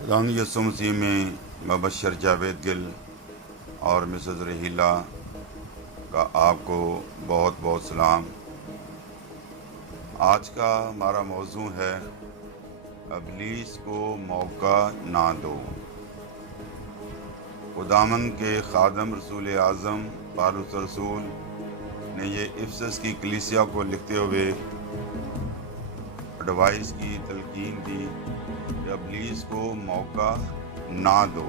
खुदावंद यीशु मसीह में मुबशर जावेद गिल और मिसेस रहीला का आपको बहुत बहुत सलाम। आज का हमारा मौजू है इब्लीस को मौका ना दो। खुदावंद के खादम रसूल आज़म पौलुस रसूल ने ये इफिसस की कलीसिया को लिखते हुए एडवाइस की, तलकीन दी कि इब्लीस को मौका ना दो।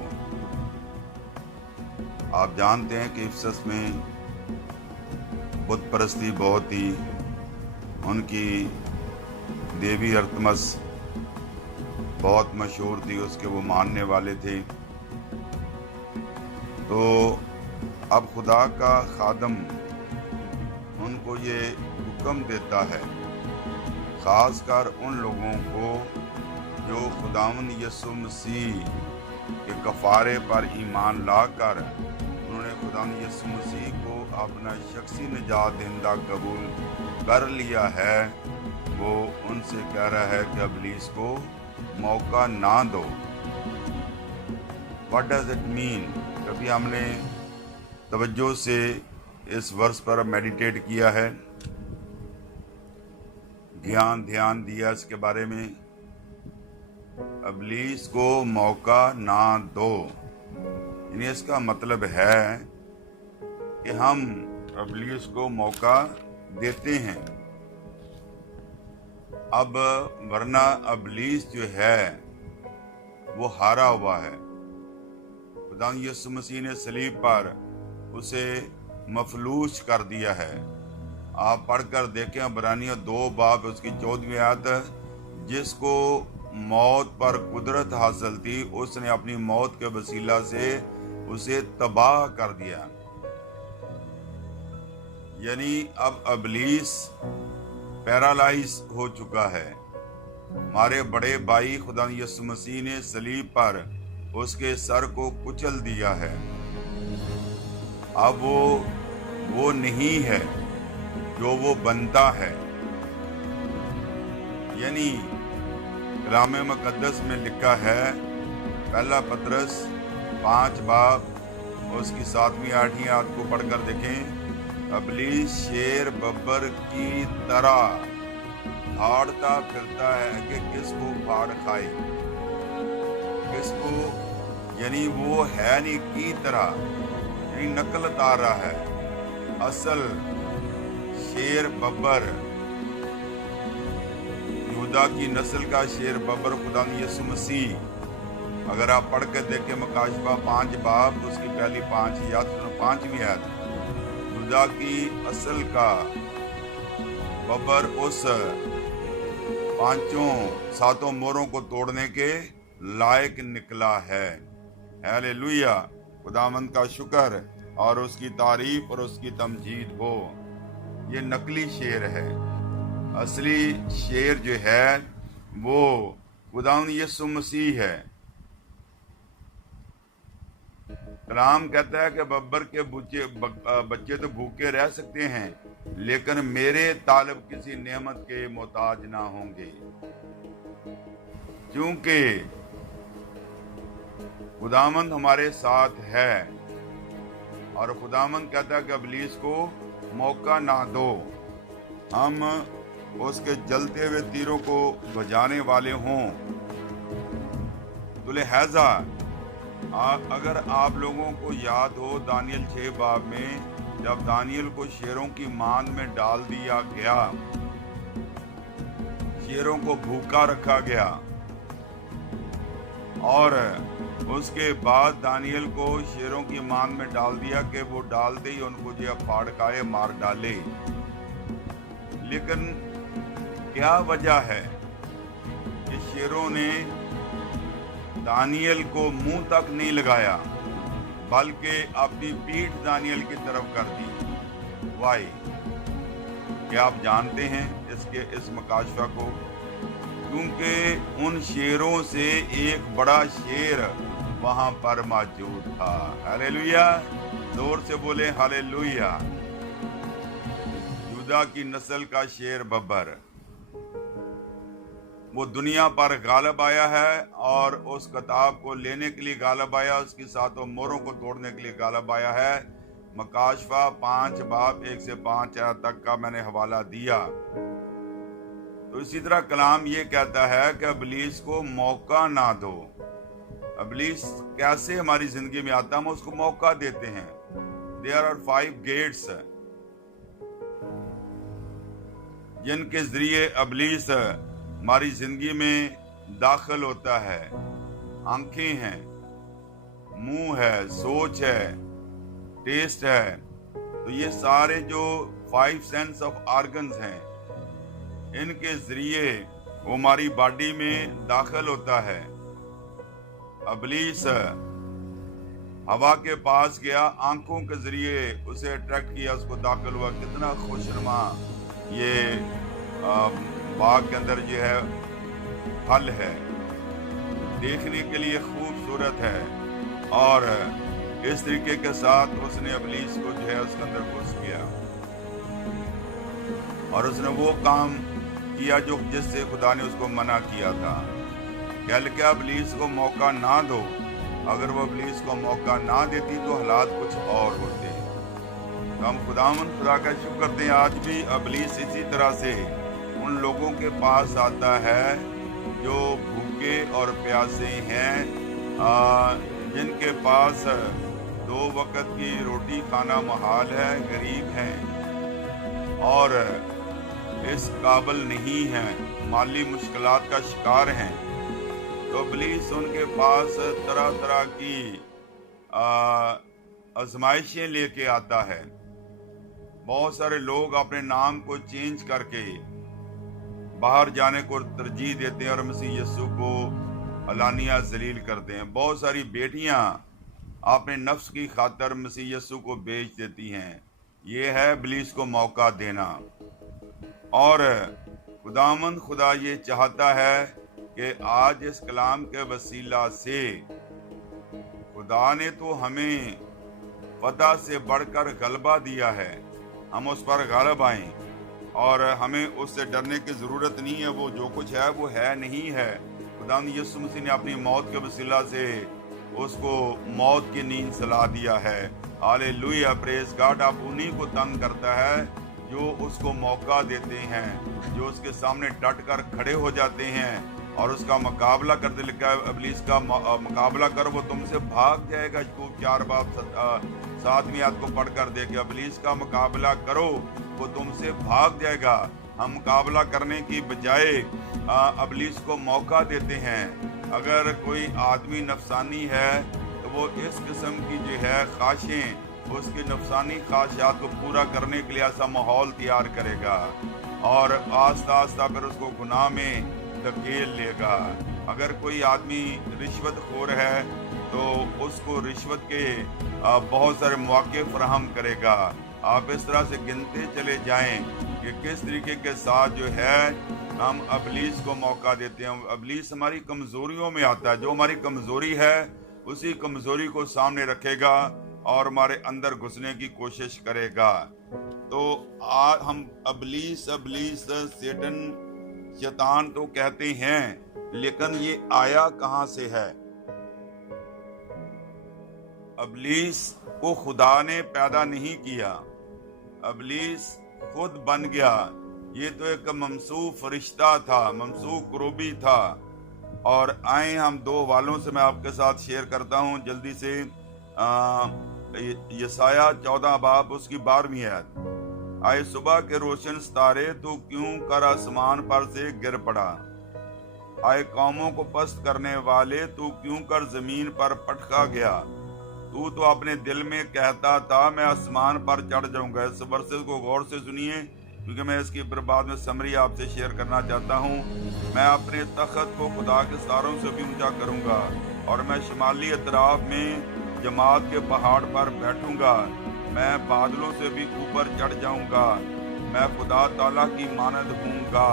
आप जानते हैं कि इफिसस में बुत परस्ती बहुत थी। उनकी देवी अर्थमस बहुत मशहूर थी, उसके वो मानने वाले थे। तो अब खुदा का खादम उनको ये हुक्म देता है, ख़ासकर उन लोगों को जो खुदावंद यीशु मसीह के कफ़ारे पर ईमान लाकर उन्होंने खुदावंद यीशु मसीह को अपना शख्सी निजात दहिंदा कबूल कर लिया है। वो उनसे कह रहा है कि इब्लीस को मौका ना दो। What does it mean? कभी हमने तवज्जो से इस वर्ष पर मेडिटेट किया है, ध्यान दिया इसके बारे में। इब्लीस को मौका ना दो, यानी इसका मतलब है कि हम इब्लीस को मौका देते हैं। अब वरना इब्लीस जो है वो हारा हुआ है। खुदा यीशु मसीह ने सलीब पर उसे मफलूज कर दिया है। आप पढ़कर देखें इब्रानियों 2 बाब उसकी 14वीं आयत, जिसको मौत पर कुदरत हासिल थी उसने अपनी मौत के वसीला से उसे तबाह कर दिया। यानी अब इब्लीस पैरालाइज हो चुका है। हमारे बड़े भाई खुदा यीशु मसीह ने सलीब पर उसके सर को कुचल दिया है। अब वो नहीं है जो वो बनता है। यानी कलाम मुक़द्दस में लिखा है, पहला पतरस 5 बाब उसकी 7वीं 8वीं आयत को पढ़कर देखें। इब्लीस शेर बब्बर की तरह फाड़ता फिरता है कि किसको फाड़ खाए, किसको, यानी वो है नहीं की तरह, यानी नकल उतार रहा है। असल शेर बब्बर, यहूदा की नस्ल का शेर बब्बर खुदा यीशु मसीह। अगर आप पढ़ कर देखें मुकाशफा 5 बाब उसकी पहली 5 या 5वीं आयत, यहूदा की असल का बब्बर उस 7 मोहरों को तोड़ने के लायक निकला है। हालेलुया, खुदावंद का शुक्र और उसकी तारीफ और उसकी तमजीद हो। ये नकली शेर है। असली शेर जो है वो खुदावंद यीशु मसीह है। कलाम कहता है कि बब्बर के बच्चे तो भूखे रह सकते हैं, लेकिन मेरे तालिब किसी नेमत के मोहताज ना होंगे, क्योंकि खुदावंद हमारे साथ है। और खुदावंद कहता है कि इब्लीस को मौका ना दो। हम उसके जलते हुए तीरों को बजाने वाले हों। तो लिहाजा अगर आप लोगों को याद हो, दानियल 6 बाब में जब दानियल को शेरों की मान में डाल दिया गया, शेरों को भूखा रखा गया, और उसके बाद दानियल को शेरों की मान में डाल दिया कि वो डाल दे उनको जो फाड़ खाए, मार डाले। लेकिन क्या वजह है कि शेरों ने दानियल को मुंह तक नहीं लगाया, बल्कि अपनी पीठ दानियल की तरफ कर दी? वाई? क्या आप जानते हैं इस मकाशफा को? क्योंकि उन शेरों से एक बड़ा शेर वहां पर मौजूद था। हालेलुया, जोर से बोले हालेलुया। यहूदा की नस्ल का शेर बब्बर। وہ دنیا پر غالب آیا ہے اور اس کتاب کو لینے کے لیے غالب آیا، اس کی ساتوں موروں کو توڑنے کے لیے غالب آیا ہے۔ مکاشفہ 5 باب 1 سے 5 آیت تک کا میں نے حوالہ دیا۔ تو اسی طرح کلام یہ کہتا ہے کہ ابلیس کو موقع نہ دو۔ ابلیس کیسے ہماری زندگی میں آتا ہے؟ ہم اس کو موقع دیتے ہیں۔ There are 5 gates جن کے ذریعے ابلیس ہماری زندگی میں داخل ہوتا ہے۔ آنکھیں ہیں، منہ ہے، سوچ ہے، ٹیسٹ ہے۔ تو یہ سارے جو 5 سینس آف آرگنز ہیں، ان کے ذریعے وہ ہماری باڈی میں داخل ہوتا ہے۔ ابلیس ہوا کے پاس گیا، آنکھوں کے ذریعے اسے اٹریکٹ کیا، اس کو داخل ہوا۔ کتنا خوشنما یہ باغ کے اندر جو ہے پھل ہے، دیکھنے کے لیے خوبصورت ہے، اور اس طریقے کے ساتھ اس نے ابلیس کو جو ہے اس کے اندر گھس گیا، اور اس نے وہ کام کیا جو جس سے خدا نے اس کو منع کیا تھا۔ کہ ابلیس کو موقع نہ دو۔ اگر وہ ابلیس کو موقع نہ دیتی تو حالات کچھ اور ہوتے۔ تو ہم خدا کا شکر کرتے ہیں، آج بھی ابلیس اسی طرح سے ان لوگوں کے پاس آتا ہے جو بھوکے اور پیاسے ہیں، جن کے پاس 2 وقت کی روٹی کھانا محال ہے، غریب ہیں اور اس قابل نہیں ہیں، مالی مشکلات کا شکار ہیں۔ تو ابلیس ان کے پاس طرح طرح کی آزمائشیں لے کے آتا ہے۔ بہت سارے لوگ اپنے نام کو چینج کر کے باہر جانے کو ترجیح دیتے ہیں اور مسیح یسوع کو علانیہ ذلیل کرتے ہیں۔ بہت ساری بیٹیاں اپنے نفس کی خاطر مسیح یسوع کو بیچ دیتی ہیں۔ یہ ہے ابلیس کو موقع دینا۔ اور خداوند خدا یہ چاہتا ہے کہ آج اس کلام کے وسیلہ سے خدا نے تو ہمیں فتح سے بڑھ کر غلبہ دیا ہے، ہم اس پر غالب آئیں، اور ہمیں اس سے ڈرنے کی ضرورت نہیں ہے۔ وہ جو کچھ ہے وہ ہے نہیں ہے۔ خداوند یسوع مسیح نے اپنی موت کے وسیلہ سے اس کو موت کی نیند سلا دیا ہے۔ ہالےلویا، پریز گاڈ۔ آپ انہی کو تنگ کرتا ہے جو اس کو موقع دیتے ہیں، جو اس کے سامنے ڈٹ کر کھڑے ہو جاتے ہیں اور اس کا مقابلہ کرتے۔ لکھا ہے ابلیس کا مقابلہ کرو وہ تم سے بھاگ جائے گا۔ یعقوب 4 باب 7 آیت کو پڑھ کر دیکھے، ابلیس کا مقابلہ کرو وہ تم سے بھاگ جائے گا۔ ہم مقابلہ کرنے کی بجائے ابلیس کو موقع دیتے ہیں۔ اگر کوئی آدمی نفسانی ہے تو وہ اس قسم کی جو ہے خواہشیں، اس کی نفسانی خواہشات کو پورا کرنے کے لیے ایسا ماحول تیار کرے گا، اور آہستہ آہستہ پھر اس کو گناہ میں دھکیل لے گا۔ اگر کوئی آدمی رشوت خور ہے تو اس کو رشوت کے بہت سارے مواقع فراہم کرے گا۔ آپ اس طرح سے گنتے چلے جائیں کہ کس طریقے کے ساتھ جو ہے ہم ابلیس کو موقع دیتے ہیں۔ ابلیس ہماری کمزوریوں میں آتا ہے، جو ہماری کمزوری ہے اسی کمزوری کو سامنے رکھے گا اور ہمارے اندر گھسنے کی کوشش کرے گا۔ تو ہم ابلیس سیٹن، شیطان تو کہتے ہیں، لیکن یہ آیا کہاں سے ہے؟ ابلیس کو خدا نے پیدا نہیں کیا، ابلیس خود بن گیا۔ یہ تو ایک ممسوح فرشتہ تھا، ممسوح کروبی تھا۔ اور آئیں ہم 2 حوالوں سے میں آپ کے ساتھ شیئر کرتا ہوں جلدی سے۔ یسایہ 14 باب اس کی 12ویں آیت۔ آئے صبح کے روشن ستارے، تو کیوں کر آسمان پر سے گر پڑا؟ آئے قوموں کو پست کرنے والے، تو کیوں کر زمین پر پٹکا گیا؟ تو اپنے دل میں کہتا تھا، میں آسمان پر چڑھ جاؤں گا۔ اس ورسز کو غور سے سنیے، کیونکہ میں اس کی بعد میں سمری آپ سے شیئر کرنا چاہتا ہوں۔ میں اپنے تخت کو خدا کے ستاروں سے بھی اونچا کروں گا، اور میں شمالی اطراف میں جماعت کے پہاڑ پر بیٹھوں گا۔ میں بادلوں سے بھی اوپر چڑھ جاؤں گا۔ میں خدا تعالیٰ کی مانند ہوں گا،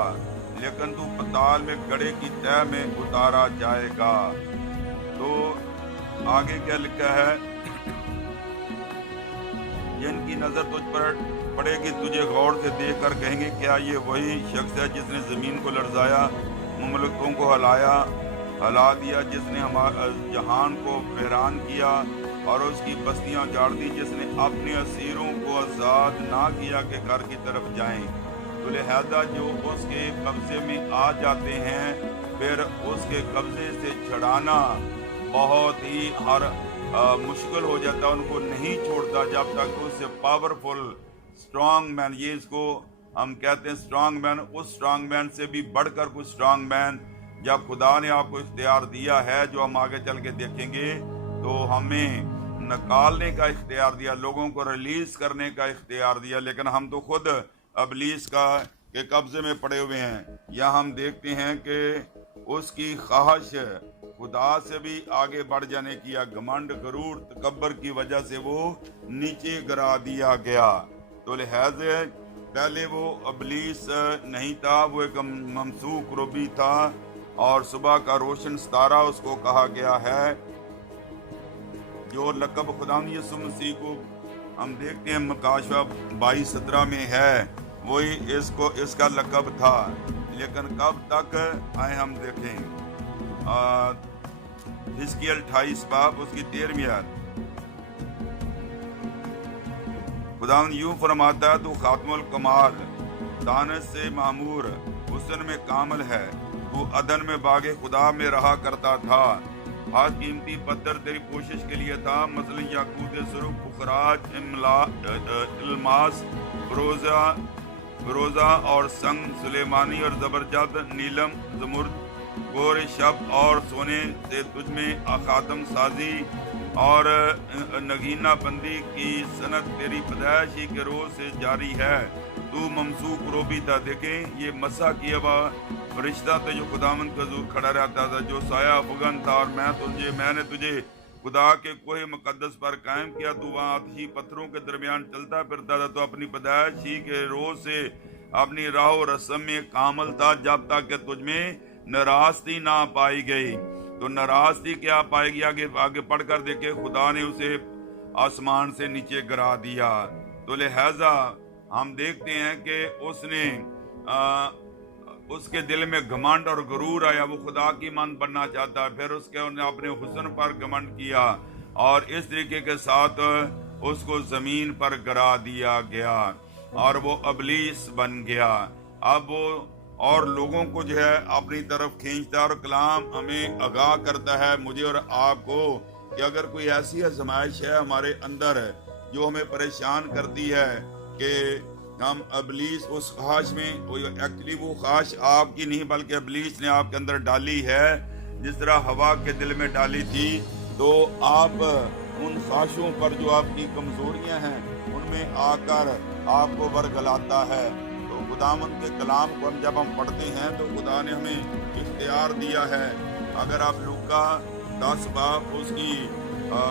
لیکن تو پتال میں گڑھے کی تہ میں اتارا جائے گا۔ تو آگے کیا لکھا ہے؟ جن کی نظر تجھ پر پڑے گی تجھے غور سے دیکھ کر کہیں گے، کیا یہ وہی شخص ہے جس نے زمین کو لرزایا؟ ममलकों को हला दिया, जिसने हमारे जहान को बहरान किया और उसकी बस्तियां उजाड़ दी, जिसने अपने असीरों को आज़ाद ना किया कि घर की तरफ जाएं। तो लिहाजा जो उसके कब्जे में आ जाते हैं, फिर उसके कब्जे से छड़ाना बहुत ही मुश्किल हो जाता है, उनको नहीं छोड़ता जब तक उससे पावरफुल स्ट्रांग मैन, ये इसको हम कहते हैं स्ट्रांग मैन, उस स्ट्रांग मैन से भी बढ़कर कुछ स्ट्रांग मैन जब खुदा ने आपको इख्तियार दिया है, जो हम आगे चल के देखेंगे, तो हमें निकालने का इख्तियार दिया, लोगों को रिलीज करने का इख्तियार दिया, लेकिन हम तो खुद अबलीस के कब्जे में पड़े हुए हैं। या हम देखते हैं कि उसकी ख्वाहिश खुदा से भी आगे बढ़ जाने की, या घमंड गरूर तकब्बर की वजह से वो नीचे गिरा दिया गया। तो लिहाजा पहले वो अबलीस नहीं था, वो एक ममसूक रूबी था, और सुबह का रोशन सितारा उसको कहा गया है, जो लक़ब खुदा यसु मसीह को हम देखते हैं मकाशवा 22:17 में है, वही इसका लक़ब था। लेकिन कब तक आए हम देखें, हिजकिय्याह 28 बाब उसकी 13वीं आयत, खुदा यूं फरमाता है, तू खातमुल कमाल, दानत से मामूर, हुस्न में कामल है, तू अदन में बागे खुदा में रहा करता था। हर कीमती पत्थर तेरी कोशिश के लिए था, मसलन याकूत सुर्ख, पुखराज, इल्मास, फिरोजा और संग, सुलेमानी और जबरजद, नीलम, जमुर्द, गोर शब और सोने से तुझमें खातम साजी और नगीना बंदी की सनत तेरी पैदाइशी के रोज से जारी है। तू ममसूक रोबी था। देखें, ये मसा किया हुआ फरिश्ता था जो खुदावंद का हज़ूर खड़ा रहता था, जो साया अफगन था, और मैंने तुझे खुदा के कोहे मुकद्दस पर कायम किया। तू वहाँ आतिशी पत्थरों के दरमियान चलता फिरता था, तो अपनी पैदाइशी के रोज से अपनी राह और रस्म में कामल था, जब तक कि तुझमें नाराज़गी ना पाई गई। तो नाराज़गी क्या पाएगी, आगे पढ़कर देखे, खुदा ने उसे आसमान से नीचे गिरा दिया। तो लिहाजा हम देखते हैं कि उसके दिल में घमंड और गरूर आया, वो खुदा की मान बनना चाहता है। फिर उसने अपने हुस्न पर घमंड किया और इस तरीके के साथ उसको जमीन पर गिरा दिया गया और वो अबलीस बन गया। अब वो और लोगों को जो है अपनी तरफ खींचता, और कलाम हमें आगाह करता है, मुझे और आपको, कि अगर कोई ऐसी आजमाइश है हमारे अंदर जो हमें परेशान करती है कि हम अबलीस उस ख्वाहिश में, एक्चुअली वो ख्वाहिश आपकी नहीं बल्कि अबलीस ने आपके अंदर डाली है, जिस तरह हवा के दिल में डाली थी। तो आप उन ख्वाहिशों पर जो आपकी कमजोरियां हैं उनमें आकर आपको बरगलाता है। तो खुदावंद के कलाम को जब हम पढ़ते हैं तो खुदा ने हमें इख्तियार दिया है। अगर आप लूका 10 बाब उसकी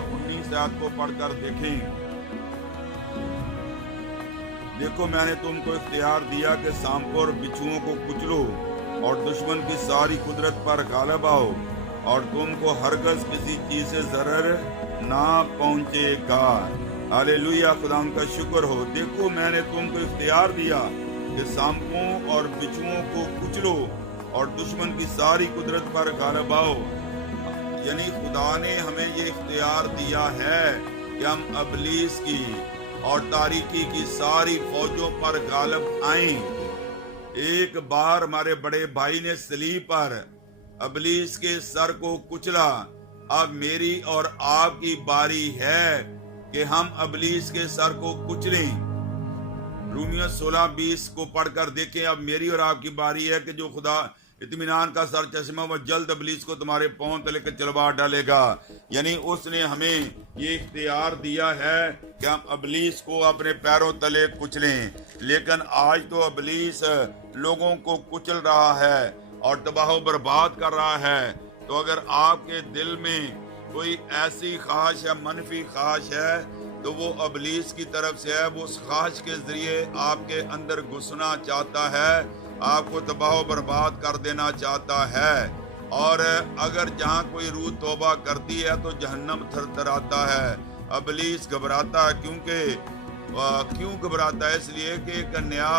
19 आयत को पढ़कर देखें, देखो मैंने तुमको इख्तियार दिया कि सांपों और बिच्छुओं को कुचलो और दुश्मन की सारी कुदरत पर गालिब आओ, और तुमको हरगज किसी चीज से जरर ना पहुंचेगा। हालेलुया, खुदा का शुक्र हो। देखो मैंने तुमको इख्तियार दिया कि सांपों और बिच्छुओं को कुचलो और दुश्मन की सारी कुदरत पर गालिब आओ। यानी खुदा ने हमें ये इख्तियार दिया है कि हम अबलीस की और तारीकी की सारी फौजों पर गालिब आएं। एक बार हमारे बड़े भाई ने सलीब पर अबलीस के सर को कुचला, अब मेरी और आपकी बारी है कि हम अबलीस के सर को कुचलें। रोमियो 16:20 को पढ़कर देखें, अब मेरी और आपकी बारी है कि जो खुदा इत्मीनान का सर चश्मा वह जल्द अबलीस को तुम्हारे पांव तले के चलवा डालेगा। यानी उसने हमें ये इख्तियार दिया है कि हम अबलीस को अपने पैरों तले कुचलें। लेकिन आज तो अबलीस लोगों को कुचल रहा है और तबाह बर्बाद कर रहा है। तो अगर आपके दिल में कोई ऐसी ख्वाहिश है, मनफी ख्वाहिश है, तो वो अबलीस की तरफ से है। वो उस ख्वाहिश के जरिए आपके अंदर घुसना चाहता है, आपको तबाह बर्बाद कर देना चाहता है। और अगर जहाँ कोई रूह तौबा करती है तो जहन्नम थरथराता है, अबलीस घबराता है। क्यों घबराता है? इसलिए कि एक नया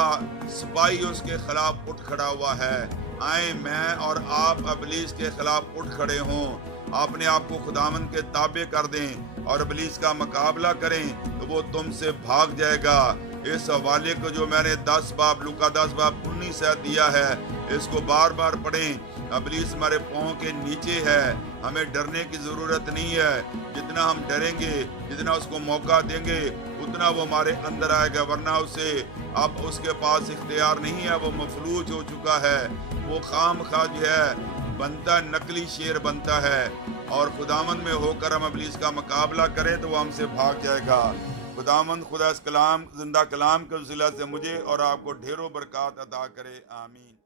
सिपाही उसके खिलाफ उठ खड़ा हुआ है। آئیں میں اور آپ ابلیس کے خلاف اٹھ کھڑے ہوں، اپنے آپ کو خداوند کے تابع کر دیں اور ابلیس کا مقابلہ کریں تو وہ تم سے بھاگ جائے گا۔ اس حوالے کو جو میں نے 10 باب لوکا 10 باب 19 سے دیا ہے، اس کو بار بار پڑھیں۔ ابلیس ہمارے پاؤں کے نیچے ہے، ہمیں ڈرنے کی ضرورت نہیں ہے۔ جتنا ہم ڈریں گے، جتنا اس کو موقع دیں گے، اتنا وہ ہمارے اندر آئے گا، ورنہ اسے اب اس کے پاس اختیار نہیں ہے، وہ مفلوج ہو چکا ہے۔ وہ خام خواہ جو ہے بنتا نقلی شیر بنتا ہے، اور خداوند میں ہو کر ہم ابلیس کا مقابلہ کریں تو وہ ہم سے بھاگ جائے گا۔ خداوند خدا اس کلام زندہ کلام کے وسیلہ سے مجھے اور آپ کو ڈھیروں برکات عطا کرے، آمین۔